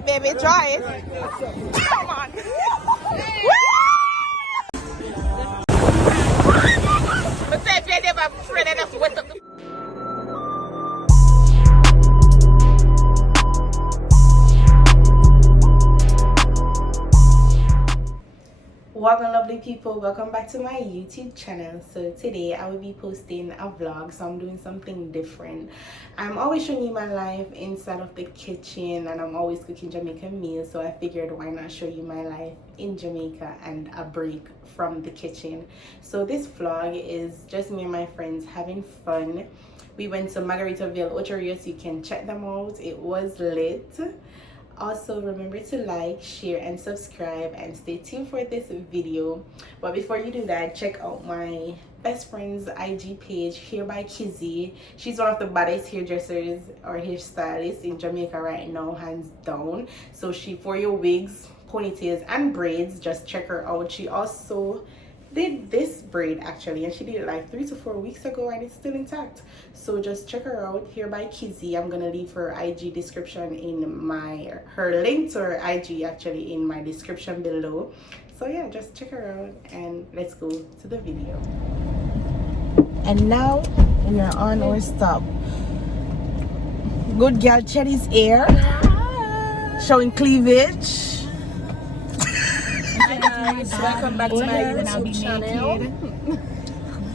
Baby, try it. Come on. But say if you never friend enough with the welcome, lovely people, welcome back to my YouTube channel. So today I will be posting a vlog, so I'm doing something different. I'm always showing you my life inside of the kitchen, and I'm always cooking Jamaican meals, so I figured why not show you my life in Jamaica and a break from the kitchen. So this vlog is just me and my friends having fun. We went to Margaritaville, Ocho Rios. You can check them out, it was lit. Also, remember to like, share, and subscribe, and stay tuned for this video. But before you do that, check out my best friend's IG page, Hair by Kizzy. She's one of the baddest hairdressers or hairstylists in Jamaica right now, hands down. So she, for your wigs, ponytails, and braids, just check her out. She also did this braid actually, and she did it like 3 to 4 weeks ago, and it's still intact. So just check her out, Hair by Kizzy. I'm gonna leave her IG description in her link to her IG actually in my description below. So yeah, just check her out, and let's go to the video. And now we are on our stop. Good girl Chelly's here, showing cleavage. Welcome back to my YouTube channel.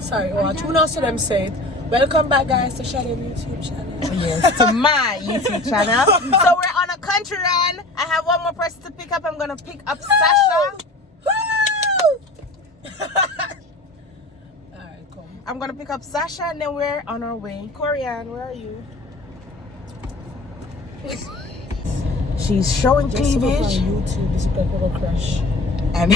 Sorry, watch. Who knows what I'm saying? Welcome back, guys, to Shadeen YouTube channel. Yes, to my YouTube channel. So we're on a country run. I have one more person to pick up. I'm gonna pick up Sasha. Alright, come. I'm gonna pick up Sasha, and then we're on our way. Corian, where are you? She's showing Just look cleavage. on YouTube. This is like a little crush. And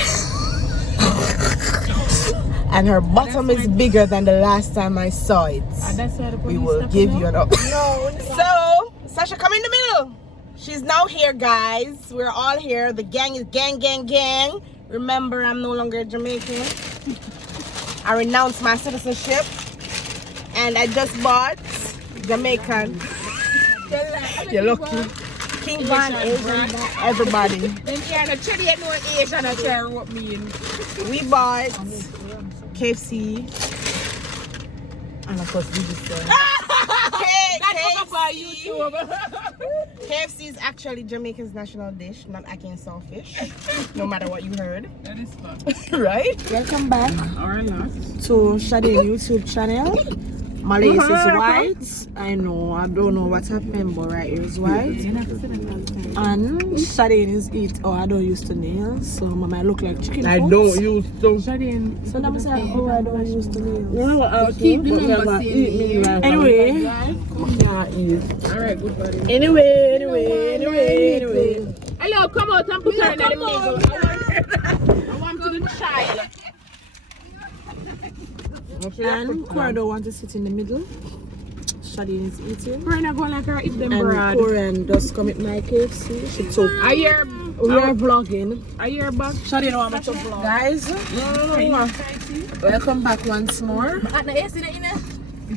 and her bottom is bigger than the last time I saw it. That's why the We will give you an update. No. So Sasha, come in the middle. She's now here, guys. We're all here. The gang is gang. Remember, I'm no longer Jamaican. I renounced my citizenship, and I just bought Jamaican. You're lucky. King Van, Asian, everybody. Then you're the chili and no Asian I share what me in. We bought KFC, and of course we just KFC is actually Jamaica's national dish, not ackee saltfish. No matter what you heard. That is fun. Right? Welcome back Or not. to Shadeen YouTube channel. My lace is white. I know, I don't know what's happening, but right here is white. And Shadeen is eat. Oh, I don't use to nails, so I might look like chicken. I foot. don't use to. Shadeen. So let me say, oh, I don't use to nails. You know what I'll keep the number saying. Anyway. Alright, goodbye. Anyway. Hello, come out and put her in the middle. I want to do the child. And Cora don't want to sit in the middle. Shadeen is eating. We're not going like her if them And broad. Coran just come at my KFC. She took. I hear. We are vlogging. I hear back. Shadeen don't want me to vlog. Guys, welcome back once more. At the AC,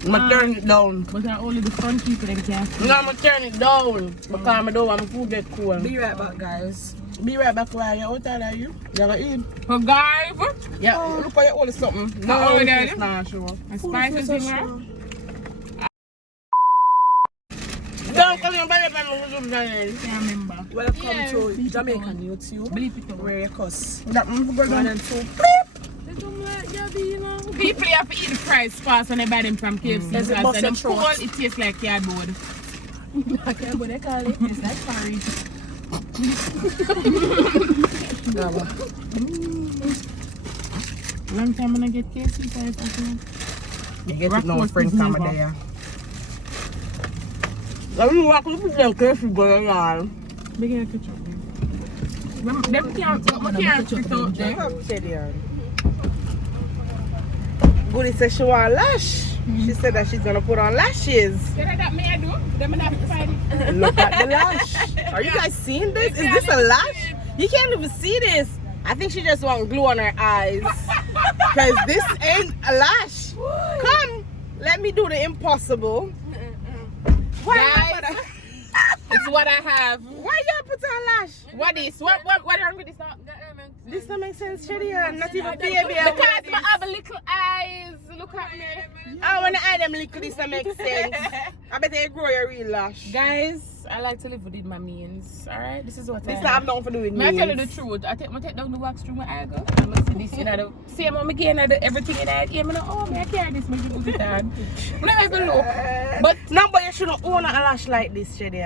I'm turn it down. But are only the front people that can. No, I'm turn it down. Because I don't want my food get cool. Be right back, guys. Be right back. Why are you out there? Are you? You're going to eat? For guys, Yeah, look at your old something. Oh, No, Daddy? it's not sure. a spicy thing, right? Don't come here, baby. I remember. Welcome to Jamaican YouTube. Believe it or where you cuss. That one and two. People have to eat the fries fast when they buy them from KFC. There's a Because bus them and throat. cool, it tastes like cardboard. Okay, what they call it? It's like porridge. Long time when I get KFC fries, I think. You get Rock to know roast friend is come never. there. Let me walk with them KFC boy, y'all. Big air ketchup. Them can't fit out there. Goody said she want lash. She said that she's gonna put on lashes. You know that may I do? Them and have to find it. Look at the lash. Are you guys seeing this? Is this a lash? You can't even see this. I think she just want glue on her eyes. Because this ain't a lash. Come, let me do the impossible. Why? It's what I have. Why you put on lash? What is? What wrong with this now? This don't make sense, Shady. Not even baby. Because I have little eyes. Look at me. I want to add them little. This don't make sense. I bet you grow your real lash. Guys, I like to live within my means. Alright, this is what This I I'm known for doing. May I tell you the truth? I take down the wax through my eye go. I'm gonna see this in the same one again and everything in that. Yeah, I'm I carry this make you put it on. I'm not even look. But no, but you shouldn't own a lash like this, Shady.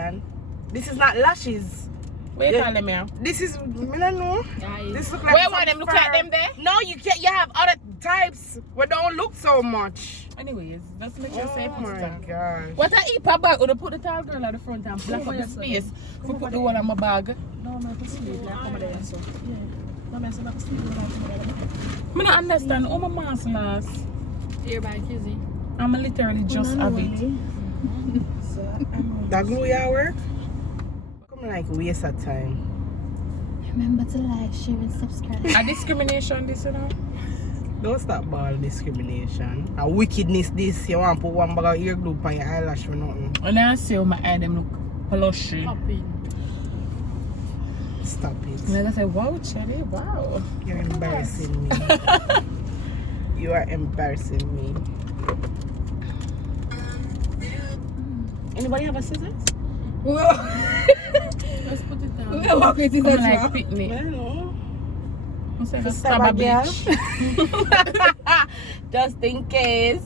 This is not lashes. what you call them here? This is, I don't know. This look like Where want them? Look like them there? No, you can't. You have other types where don't look so much. Anyways, just make sure say Oh my gosh. what I eat per bag, or to put the tall girl at the front and block up the space. We put the one on my bag. No, I'm not sleep. Like, come there, so. Yeah. No, I'm not sleep. I don't understand. Oh, my mask last. Here by Kizzy. I'm literally just have it. That glue ya work? Come like waste of time. Remember to like, share, and subscribe. A discrimination, this, you know? Don't stop ball discrimination. A wickedness this. You want to put one bag of ear glue on your eyelash for nothing. And I see how my eye them look plushy. Stop it. And I say, wow, Chelly, wow. You're embarrassing me. You are embarrassing me. Anybody have a scissors? Let's put it down. Come like picnic. I don't know. What's that? Stab Stab a a bitch. Just in case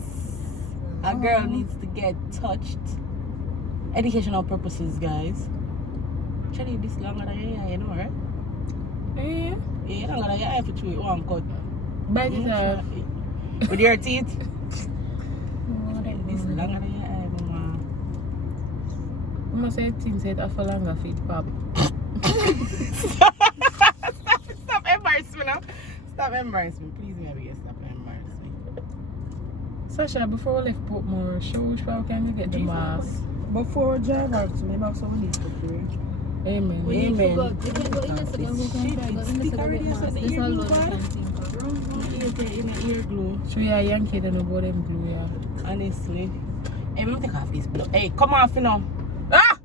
a girl needs to get touched. Educational purposes, guys. Actually, this longer than your eye, you know, right? Yeah. Yeah, longer than your eye for chew one cut. Bite it off. With your teeth. This longer than your eye, mama. I'm going to say things that are for longer feet, pop. Stop embarrassing me now. Stop embarrassing me. Please, maybe stop embarrassing me. Sasha, before we left Portmore, show how can we get the mask? Before we drive out to me, about someone needs to pray. Amen. We need to Amen. go. You can go in the second who can try. Go in the second with mask. This all load I can think of. In the ear glue. So yeah, Yankee don't know about them glue, yeah. Honestly. Hey, let me take off this blow. Hey, come off, you know. Ah!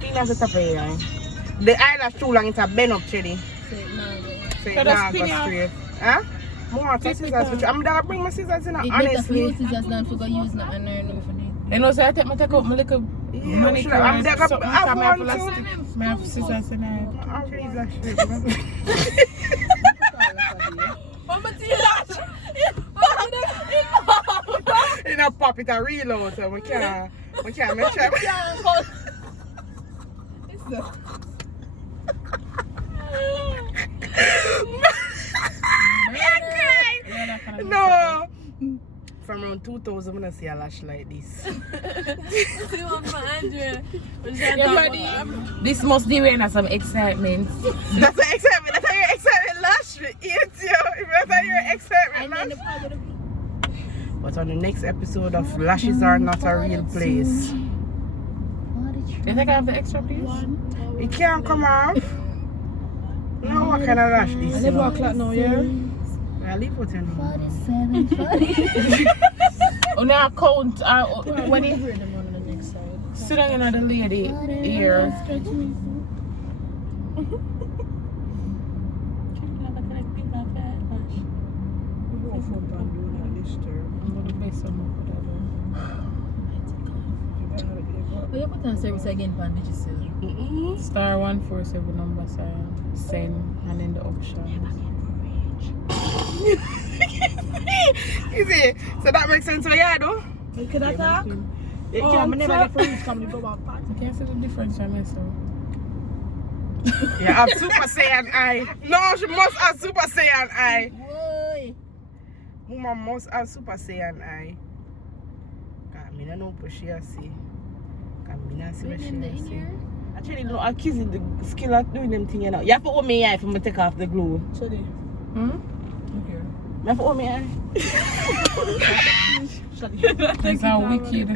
Clean as the top of your eye. The eyelash too long, it's a bend up, Chedi. Say it now. So So it the not go spin off. straight. Huh? More Take scissors. it off. I'm gonna bring my scissors in, It better for honestly. you scissors than for go use no and iron them for the. You know, so I take out my little Yeah, manicure sure. I'm and there. something I from my want plastic. to. I have scissors in it. I'll please that shit. You know, pop it a reload, so we can't make sure. No. From around 2000, I'm gonna see a lash like this. Yeah, buddy. This must be wearing some excitement. That's an excitement. That's how your excitement lash eats you. That's how your excitement lash. But on the next episode of Lashes Are Not a Real Place, You think I have the extra piece? it can't come off. No, what kind of lash this is? 11 o'clock now, yeah? I leave what you know. 47, 40. Oh, now count. When you Wear them on the next side. sit down in the lady ear. But you put on service again, pan digital. Star 147 number sign, send, and then the option. You see? So that makes sense for you, though? You can attack? It Oh, can't I'm never talk. get for reach come to go back party. You can't see the difference from myself. Yeah, have Super Saiyan eye. No, she must have Super Saiyan eye. Boy. Woman must have Super Saiyan eye. I don't know what she see. I don't see what she see. Actually, no, I'm kissing the skill at doing them things, you know. You have to hold me eye if I take off the glue. Sorry. Hmm? Okay. You have to hold me eye. That's how wicked.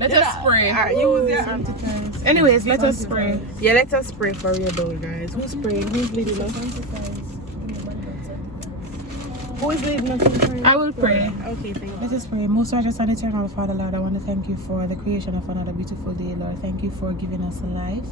Let us spray. Alright, use your anti-chance. Anyways, let us spray. Yeah, let us spray for real though, guys. Who's spraying? Who's bleeding us? Who is leading us in prayer? I will pray. Okay, thank you. Let us pray. Most righteous and eternal Father, Lord, I want to thank you for the creation of another beautiful day, Lord. Thank you for giving us a life.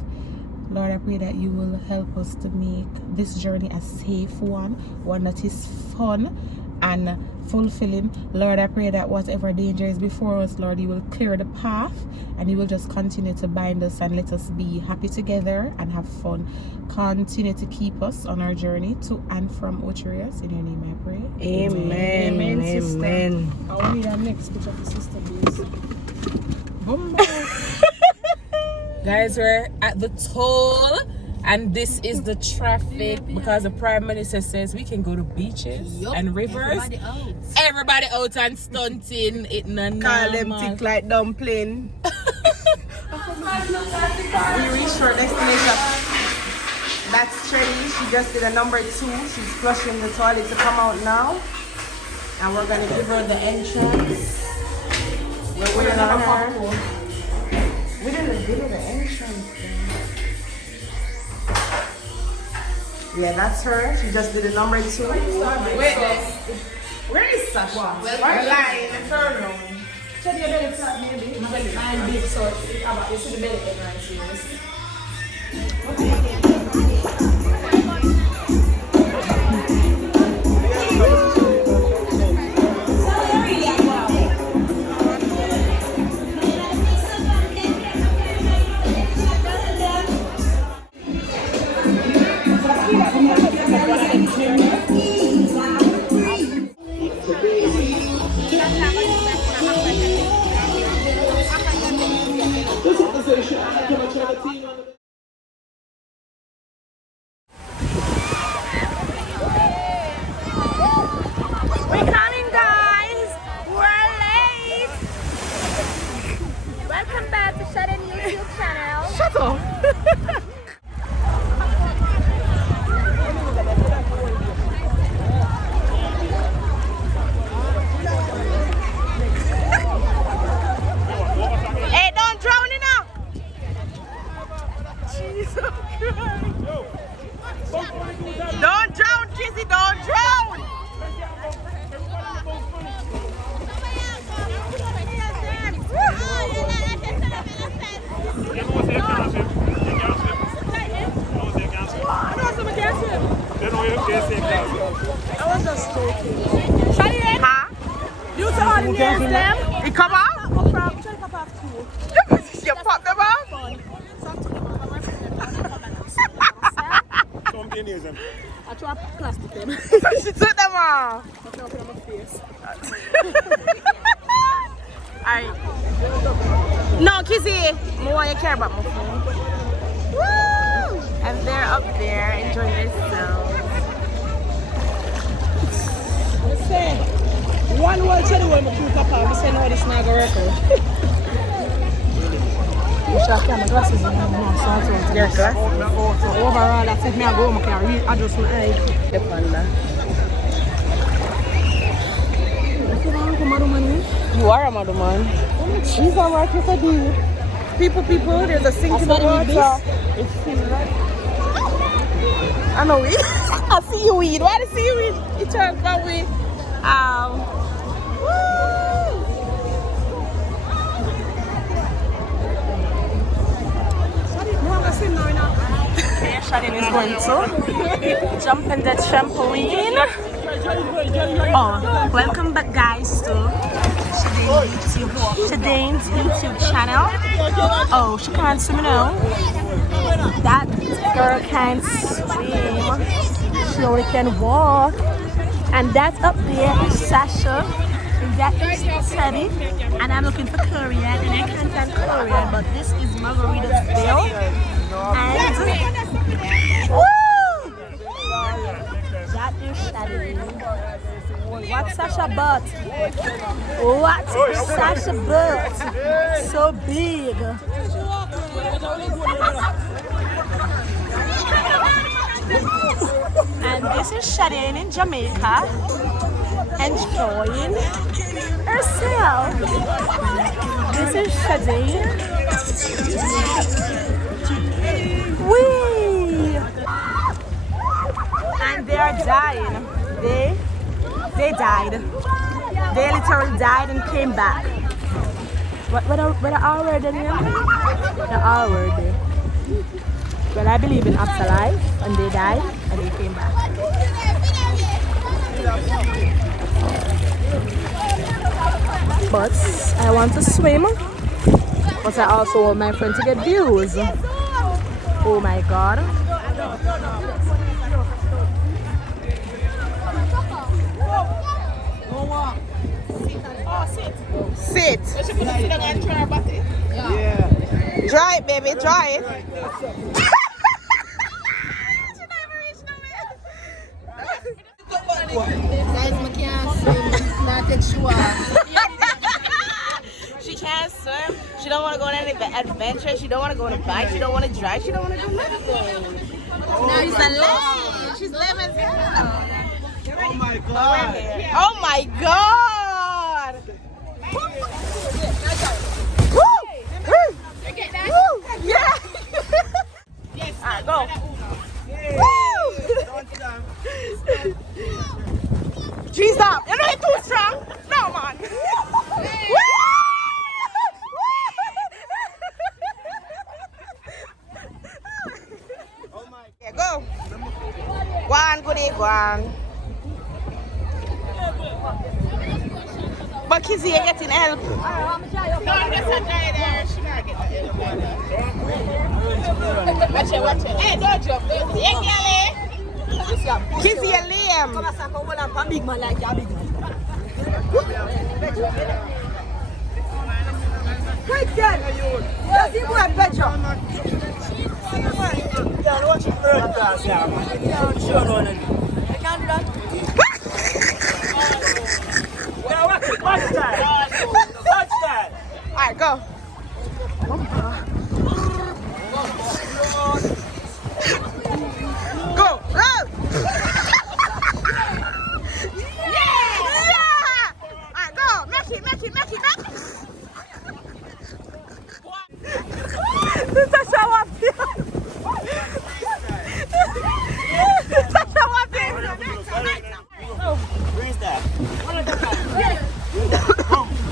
Lord, I pray that you will help us to make this journey a safe one that is fun and fulfilling. Lord, I pray that whatever danger is before us, Lord, you will clear the path and you will just continue to bind us and let us be happy together and have fun. Continue to keep us on our journey to and from Ocho Rios. In your name I pray. Amen. Amen, sister. Amen. I will need our next picture of the sister, please. Boom. Guys, we're at the toll and this is the traffic because the Prime Minister says we can go to beaches and rivers. Everybody out and stunting. It Call them thick like dumpling. We reached our destination. That's Treddy. She just did a number 2. She's flushing the toilet to come out now. And we're gonna give her the entrance. We're waiting on her. We didn't give her the entrance. Yeah, that's her. She just did a number 2. Wait, where is Sasha? We're lying. Turn around. Check your belly flat, maybe. My belly fine big, so you see the belly egg right here. We're coming, guys. We're late. Welcome back to Shut In YouTube channel. Shut up. Hey, don't drown it now. Jesus Christ. Don't drown, Kizzy, don't drown. I was just joking. Huh? You saw the names them? It come off? You pop them off? I try to plastic them. She took them off. I try to put on my face. Alright. No, Kizzy. I want you to care about my phone. Woo! And they're up there enjoying themselves. Say, one word tell you when I put up, I say no, this not going to work out. I should have my glasses on now, so I told you. Your glasses? So overall, I think I go home, I can readjust my eyes. The panda. You are a mother man. She's all right with a deal. People, there's a sink in the water. It's still right. I know weed. I see you weed. Why do you see you weed? You turn from weed. Woo! Shadin is going to jump in the trampoline. Oh, welcome back, guys, to Shadane's YouTube channel. Oh, she can't swim now. That girl can't swim. She only can walk. And that's up there is Sasha. And that is Teddy. And I'm looking for Korean. And I can't find Korean, but this is Margaritaville. And woo! That is Shadane. What's Sasha butt? What's Sasha butt? So big. And this is Shadane in Jamaica, enjoying herself. This is Shadane. Wee! And they are dying. They They died. They literally died and came back. What the R word in here? The R word there. Well, I believe in afterlife, and they died and they came back. But I want to swim, but I also want my friend to get views. Oh my god. Sit. Dry it, baby, dry it. She can't swim. She don't want to go on any adventure. She don't want to go on a bike. She don't want to drive. She don't want to do nothing. She's a lemon. She's lemon. Oh my god. Oh my god. Yeah. Yes. Alright, go. Cheese up. You're not too strong. No, man. Oh my. Yeah, go. Go on, goodie, go on. But Kizzy, you're getting help. No, I'm just a guy there. She not getting help. Watch it. Hey, don't jump. Hey, Kelly. Kizzy and Liam. Big man like you, big man. Quick, girl. Does he want better? Yeah, watch it third class, yeah, man. Yeah, sure, no, no. I can't do that. Yeah, watch it. Watch that. Watch that. Alright, go. Go, run! Yeah! Alright, go. Make it. This is a show up here. This is a show up here. Where is that?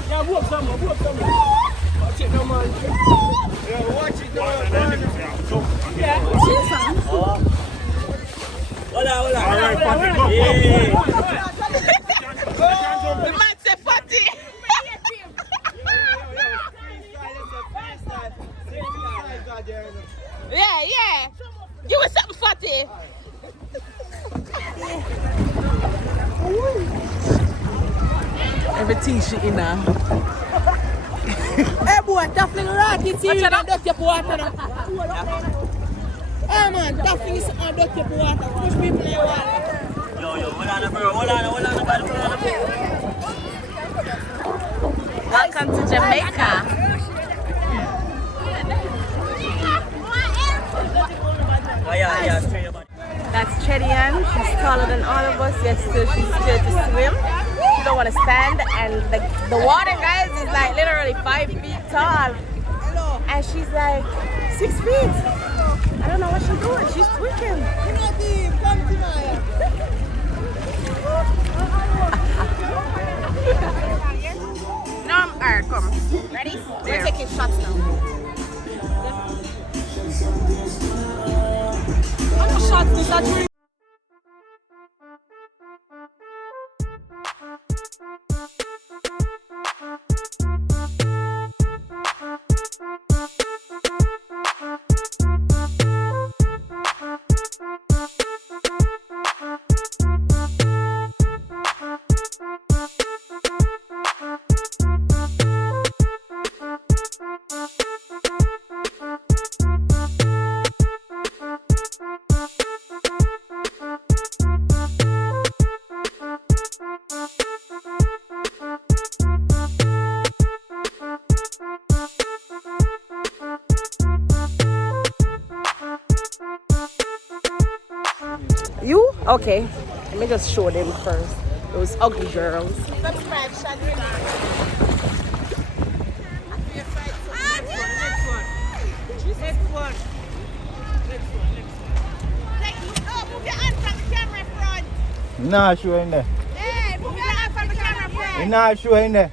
Yeah, walk somewhere. Watch it, no man. Yeah, watch it, no man. Yeah, she's on. Hola. Yeah. The man said fatty. Yeah. Give us something fatty. Everything she in now. Hey, boy, tough little rocket here. Don't duck your water. Hey, man, tough thing is duck your water. Push people in the water. Yo, hold on, bro. Welcome to Jamaica. Oh, yeah, straight up. That's Chedian. She's taller than all of us, yet still she's scared to swim. She don't want to stand, and the water, guys, is like literally 5 feet tall. And she's like 6 feet. I don't know what she's doing. She's tweaking. No, alright, come. Ready? We're taking shots now. I'm a shot this, I drink. You? Okay. Let me just show them first. Those ugly girls. Subscribe, Shadrina. Next one. Move your hand from the camera front. Nah, sure in there. Hey, move your You're not sure in there.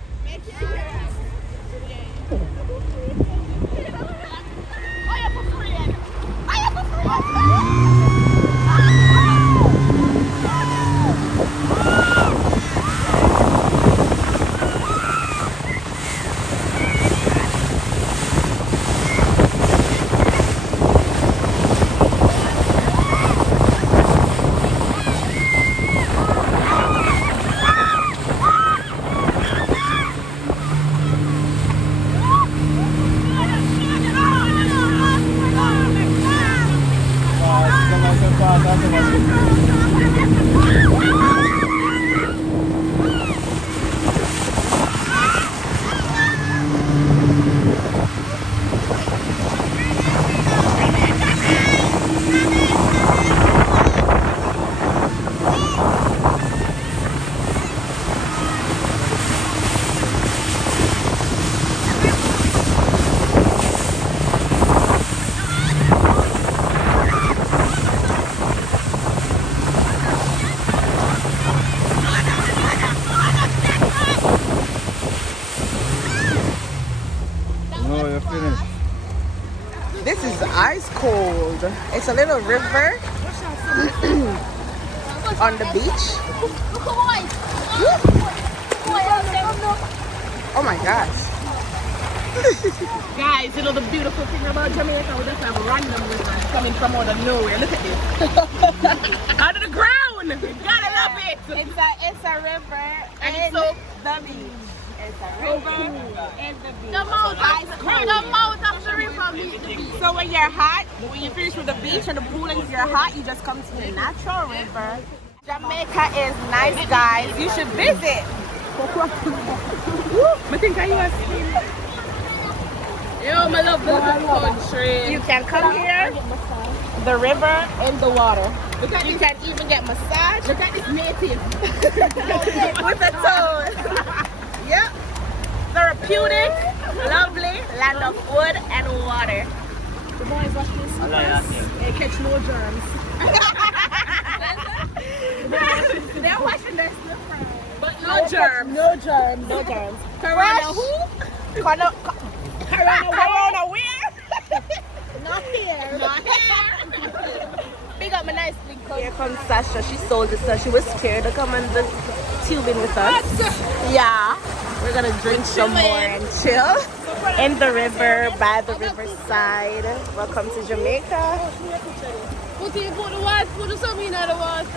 No, you're finished. This is ice cold. It's a little river on the beach. Oh my gosh. Guys, you know the beautiful thing about Jamaica, we just have random rivers coming from out of nowhere. Look at this. Out of the ground. You gotta love it. It's a river And it's so the beach. It's a river and the beach. The mouth of the river meets the beach. So when you're hot, when you finish with the beach and the pool and you're hot, you just come to the natural river. Jamaica is nice, guys. You should visit. I think I was yo, my love the country. You can come here, the river and the water. You can even get massage. Look at this native. With a toe. Yep. Therapeutic, lovely land of wood and water. The boys wash their slippers. They catch no germs. They're washing their slippers. But no germs. No germs. No germs. Corona who? Corona where? Not here. Not here. Big up my nice big coat. Here comes Sasha. She sold it, so she was scared to come on the tubing with us. Yeah. We're gonna drink some more and chill in the river, by the riverside. Welcome to Jamaica. Put the water, put something in the water.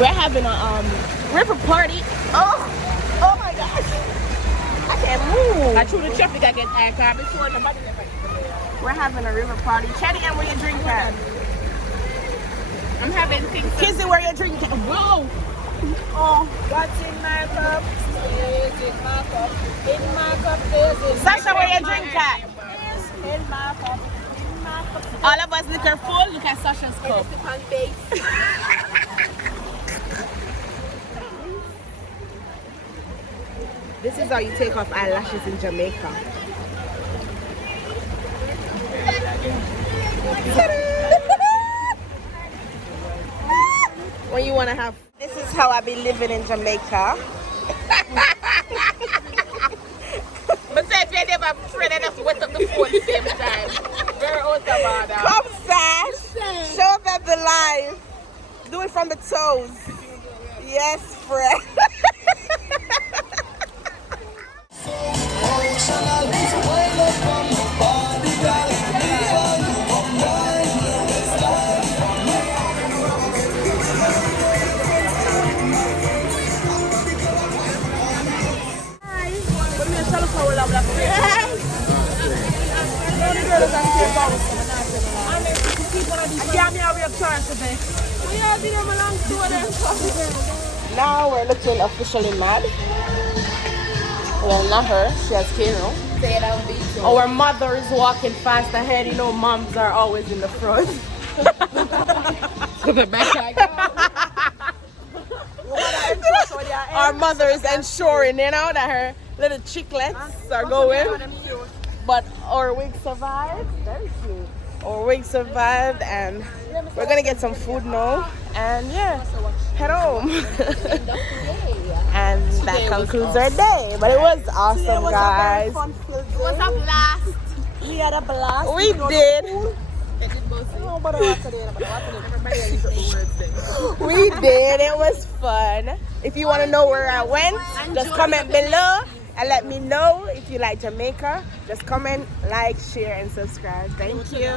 We're having a river party. Oh my gosh. I can't move. I threw the traffic, I get air car before nobody never. We're having a river party. Chatty, and where you drink at? I'm having things. Kizzy, where you drink at? Whoa. Oh, what's in my cup? Is in my cup. In my cup is in Sasha, where you drink at? In my cup. In my cup. All of us liquor full. Look at Sasha's cup. This is how you take off eyelashes in Jamaica. When you want to have... This is how I be living in Jamaica. But say if you never afraid, I just wet up the phone at the same time. Very out about that. Come, Sash. Show them the live. Do it from the toes. Yes, friend. Now we're looking officially mad. Well, not her. She has Kano. Our mother is walking fast ahead. You know, moms are always in the front. To the back I go. Our mother is ensuring, you know, that her little chiclets are going. But our wig survived. Very cute. Our wig survived, and we're gonna get some food now. And yeah, head home. And that concludes our day. But it was awesome, guys. It was a blast. We had a blast. We did. We did. It was fun. If you want to know where I went, just comment below and let me know. If you like Jamaica, just comment, like, share, and subscribe. Thank you.